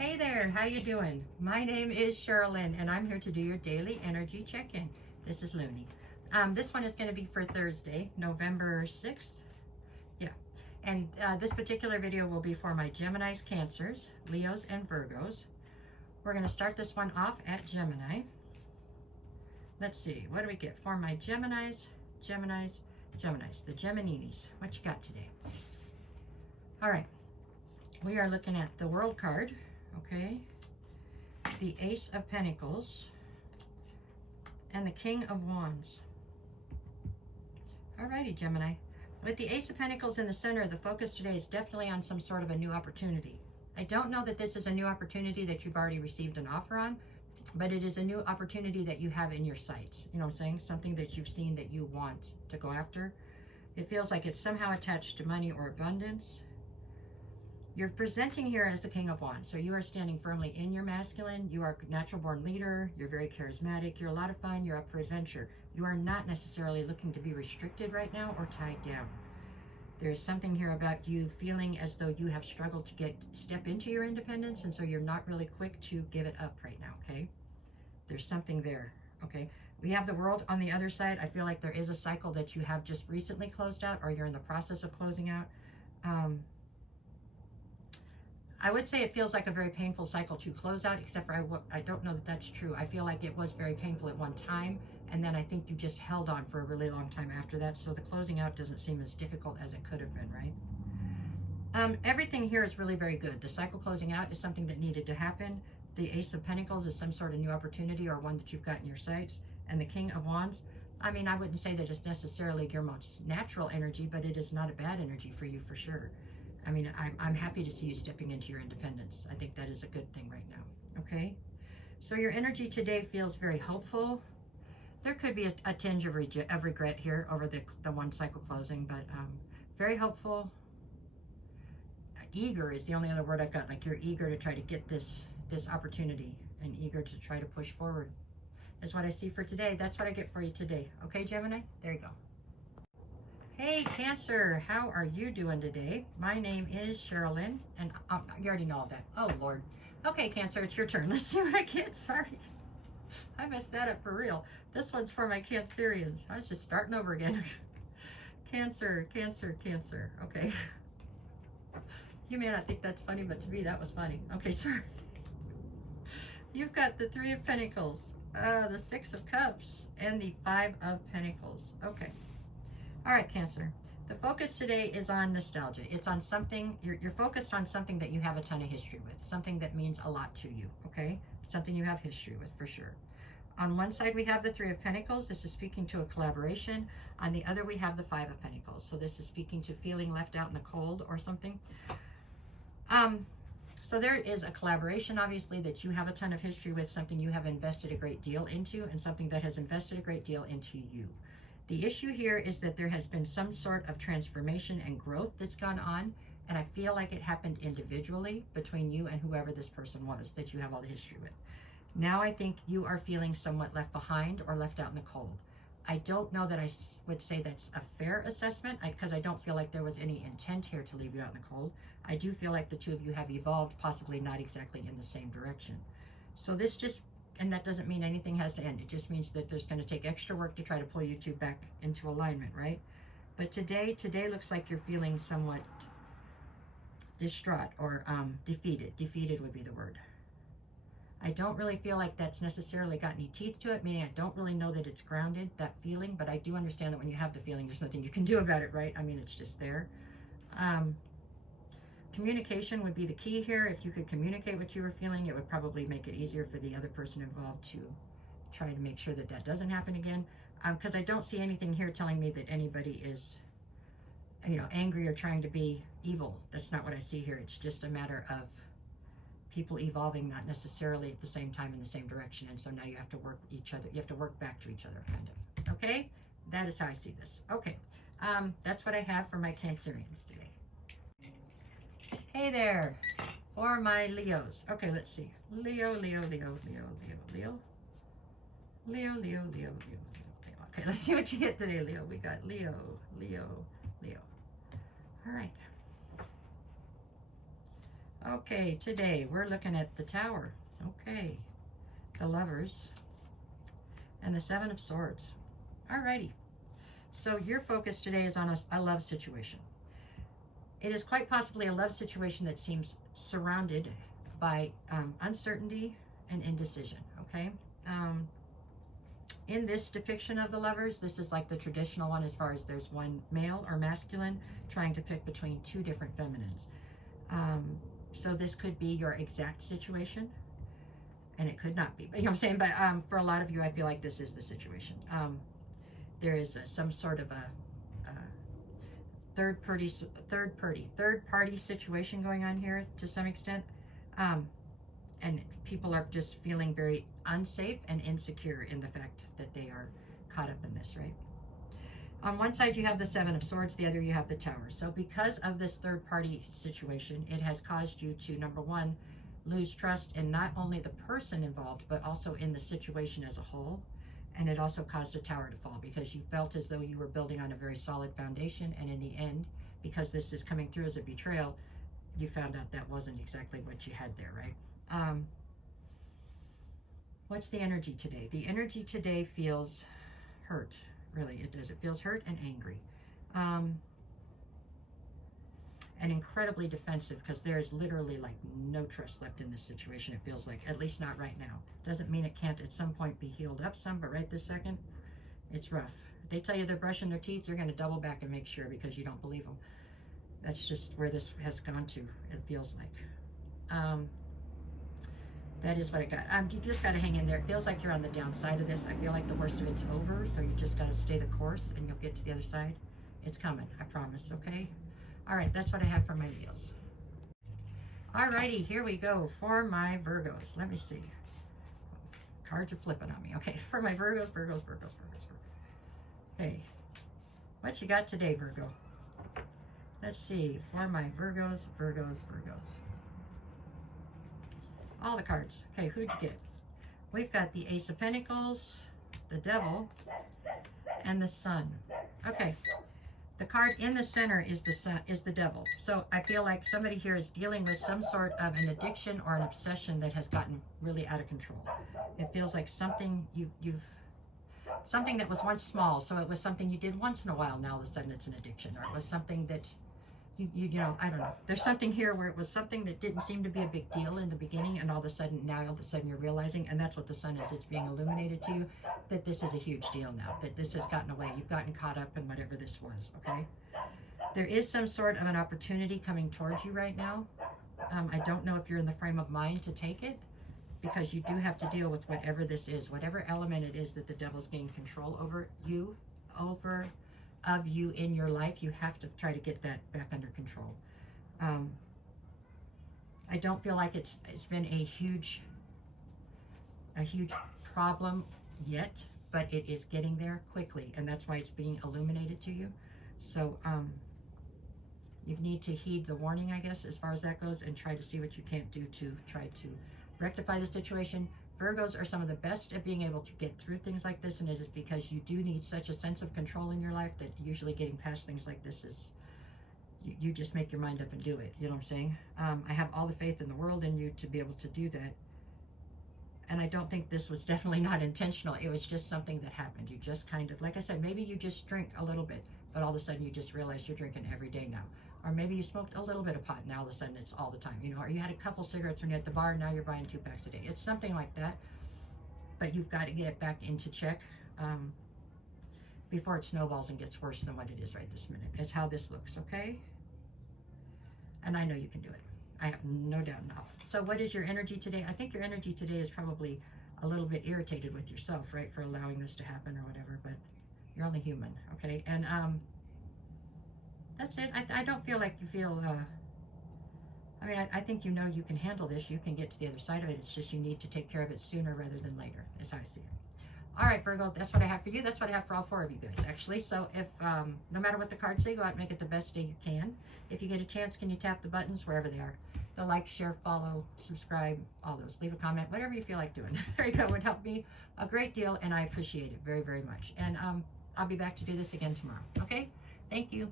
Hey there, how you doing? My name is Sherilyn, and I'm here to do your daily energy check-in. This is Looney. This one is going to be for Thursday, November 6th. Yeah, and this particular video will be for my Geminis, Cancers, Leos, and Virgos. We're going to start this one off at Gemini. Let's see, what do we get for my Geminis, the Gemininis? What you got today? All right, we are looking at the World card. Okay, the Ace of Pentacles and the King of Wands. Alrighty, Gemini. With the Ace of Pentacles in the center, the focus today is definitely on some sort of a new opportunity. I don't know that this is a new opportunity that you've already received an offer on, but it is a new opportunity that you have in your sights. You know what I'm saying? Something that you've seen that you want to go after. It feels like it's somehow attached to money or abundance. You're presenting here as the King of Wands, so you are standing firmly in your masculine. You are a natural born leader. You're very charismatic. You're a lot of fun. You're up for adventure. You are not necessarily looking to be restricted right now or tied down. There's something here about you feeling as though you have struggled to step into your independence, and so you're not really quick to give it up right now, okay? There's something there, okay? We have the World on the other side. I feel like there is a cycle that you have just recently closed out, or you're in the process of closing out. I would say it feels like a very painful cycle to close out, except for I don't know that that's true. I feel like it was very painful at one time, and then I think you just held on for a really long time after that, so the closing out doesn't seem as difficult as it could have been, right? Everything here is really very good. The cycle closing out is something that needed to happen. The Ace of Pentacles is some sort of new opportunity or one that you've got in your sights. And the King of Wands, I mean, I wouldn't say that it's necessarily your most natural energy, but it is not a bad energy for you for sure. I mean, I'm happy to see you stepping into your independence. I think that is a good thing right now, okay? So your energy today feels very hopeful. There could be a tinge of regret here over the one cycle closing, but very hopeful. Eager is the only other word I've got. Like you're eager to try to get this opportunity and eager to try to push forward is what I see for today. That's what I get for you today. Okay, Gemini? There you go. Hey, Cancer, how are you doing today? My name is Sherilyn, and you already know all that. Oh, Lord. Okay, Cancer, it's your turn. Let's see what I get. Sorry. I messed that up for real. This one's for my Cancerians. I was just starting over again. Cancer, Cancer, Cancer. Okay. You may not think that's funny, but to me, that was funny. Okay, sorry. You've got the Three of Pentacles, the Six of Cups, and the Five of Pentacles. Okay. All right, Cancer. The focus today is on nostalgia. It's on something, you're focused on something that you have a ton of history with, something that means a lot to you, okay? It's something you have history with, for sure. On one side, we have the Three of Pentacles. This is speaking to a collaboration. On the other, we have the Five of Pentacles. So this is speaking to feeling left out in the cold or something. So there is a collaboration, obviously, that you have a ton of history with, something you have invested a great deal into, and something that has invested a great deal into you. The issue here is that there has been some sort of transformation and growth that's gone on, and I feel like it happened individually between you and whoever this person was that you have all the history with. Now I think you are feeling somewhat left behind or left out in the cold. I don't know that I would say that's a fair assessment, because I don't feel like there was any intent here to leave you out in the cold. I do feel like the two of you have evolved, possibly not exactly in the same direction. So this just, and that doesn't mean anything has to end. It just means that there's going to take extra work to try to pull you two back into alignment, right? But today looks like you're feeling somewhat distraught or defeated. Defeated would be the word. I don't really feel like that's necessarily got any teeth to it, meaning I don't really know that it's grounded, that feeling, but I do understand that when you have the feeling, there's nothing you can do about it, right? I mean, it's just there. Communication would be the key here. If you could communicate what you were feeling, it would probably make it easier for the other person involved to try to make sure that that doesn't happen again. Because I don't see anything here telling me that anybody is, you know, angry or trying to be evil. That's not what I see here. It's just a matter of people evolving, not necessarily at the same time in the same direction. And so now you have to work each other. You have to work back to each other, kind of. Okay? That is how I see this. Okay. That's what I have for my Cancerians today. Hey there, for my Leos. Okay, let's see. Leo. Okay, let's see what you get today, Leo. We got Leo. All right. Okay, today we're looking at the Tower. Okay, the Lovers, and the Seven of Swords. Alrighty. So your focus today is on a love situation. It is quite possibly a love situation that seems surrounded by uncertainty and indecision, okay? In this depiction of the Lovers, this is like the traditional one as far as there's one male or masculine trying to pick between two different feminines. So this could be your exact situation, and it could not be. You know what I'm saying? But for a lot of you, I feel like this is the situation. There is some sort of a third party situation going on here to some extent, and people are just feeling very unsafe and insecure in the fact that they are caught up in this, right? On one side you have the Seven of Swords, the other you have the Tower. So because of this third party situation, it has caused you to, number one, lose trust in not only the person involved, but also in the situation as a whole. And it also caused a tower to fall because you felt as though you were building on a very solid foundation. And in the end, because this is coming through as a betrayal, you found out that wasn't exactly what you had there, right? What's the energy today? The energy today feels hurt. Really, it does. It feels hurt and angry. And incredibly defensive because there is literally like no trust left in this situation. It feels like, at least not right now. Doesn't mean it can't at some point be healed up some, but right this second, it's rough. If they tell you they're brushing their teeth, you're going to double back and make sure because you don't believe them. That's just where this has gone to, it feels like. That is what I got. You just got to hang in there. It feels like you're on the downside of this. I feel like the worst of it's over, so you just got to stay the course and you'll get to the other side. It's coming, I promise, okay? All right, that's what I have for my Leos. Alrighty, here we go for my Virgos. Let me see. Cards are flipping on me. Okay, for my Virgos. Okay, what you got today, Virgo? Let's see, for my Virgos. All the cards. Okay, who'd you get? We've got the Ace of Pentacles, the Devil, and the Sun. Okay. The card in the center is the Sun, is the Devil. So I feel like somebody here is dealing with some sort of an addiction or an obsession that has gotten really out of control. It feels like something something that was once small, so it was something you did once in a while, now all of a sudden it's an addiction, or it was something that you know, I don't know. There's something here where it was something that didn't seem to be a big deal in the beginning, and all of a sudden you're realizing, and that's what the Sun is. It's being illuminated to you that this is a huge deal now, that this has gotten away. You've gotten caught up in whatever this was, okay? There is some sort of an opportunity coming towards you right now. I don't know if you're in the frame of mind to take it, because you do have to deal with whatever this is, whatever element it is that the Devil's gained control over you, of you in your life. You have to try to get that back under control. I don't feel like it's been a huge problem yet, but it is getting there quickly, and that's why it's being illuminated to you. So you need to heed the warning, I guess, as far as that goes, and try to see what you can't do to try to rectify the situation. Virgos are some of the best at being able to get through things like this, and it is because you do need such a sense of control in your life that usually getting past things like this is, you just make your mind up and do it. You know what I'm saying? I have all the faith in the world in you to be able to do that. And I don't think this was definitely not intentional. It was just something that happened. You just kind of, like I said, maybe you just drink a little bit, but all of a sudden you just realize you're drinking every day now. Or maybe you smoked a little bit of pot, now all of a sudden it's all the time, you know, or you had a couple cigarettes when you're at the bar, now you're buying 2 packs a day. It's something like that, but you've got to get it back into check before it snowballs and gets worse than what it is right this minute. Is how this looks, okay? And I know you can do it. I have no doubt now. So what is your energy today? I think your energy today is probably a little bit irritated with yourself, right, for allowing this to happen or whatever, but you're only human, okay? And that's it. I don't feel like you feel, I mean, I think you know you can handle this. You can get to the other side of it. It's just you need to take care of it sooner rather than later, is how I see it. All right, Virgo, that's what I have for you. That's what I have for all 4 of you guys, actually. So if, no matter what the cards say, go out and make it the best day you can. If you get a chance, can you tap the buttons wherever they are? The like, share, follow, subscribe, all those. Leave a comment, whatever you feel like doing. There you go. It would help me a great deal, and I appreciate it very, very much. And I'll be back to do this again tomorrow, okay? Thank you.